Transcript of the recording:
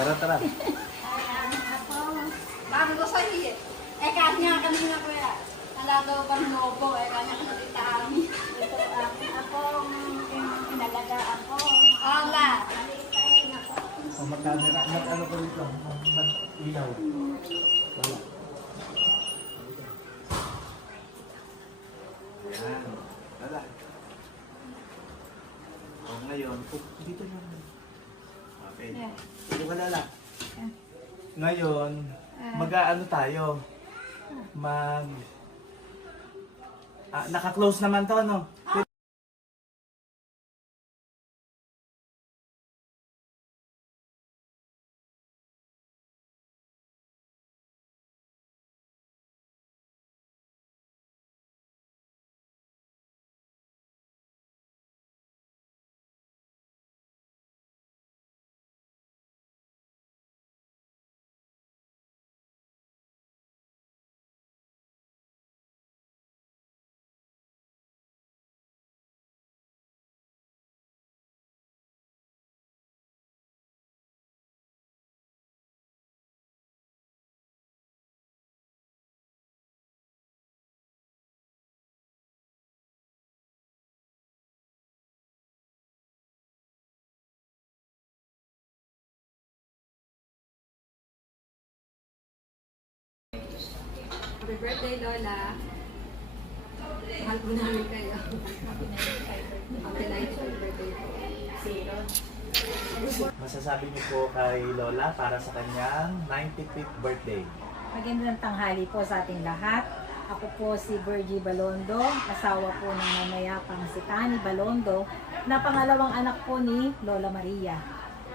Tara, tara. Ako, bago ko sa hiye. Kanya kanina ko ya. Nalagaw pang lobo, kanya ko sa Ami. Ito akong inalagaan ko. Ala. Oh, mag-camera. Mag-ano ko dito? Mag-ilaw. Wala. Ayan. Wala. O ngayon, dito lang. Okay. Dito ka lala. Ngayon, mag-ano tayo? Naka-close naman to, no? Happy birthday, Lola. Mahal po namin kayo. Happy 95th birthday po. Masasabi niyo po kay Lola para sa kanyang 95th birthday. Magandang tanghali po sa ating lahat. Ako po si Virgie Balondo, asawa po ng mamayapang si Tani Balondo, na pangalawang anak po ni Lola Maria.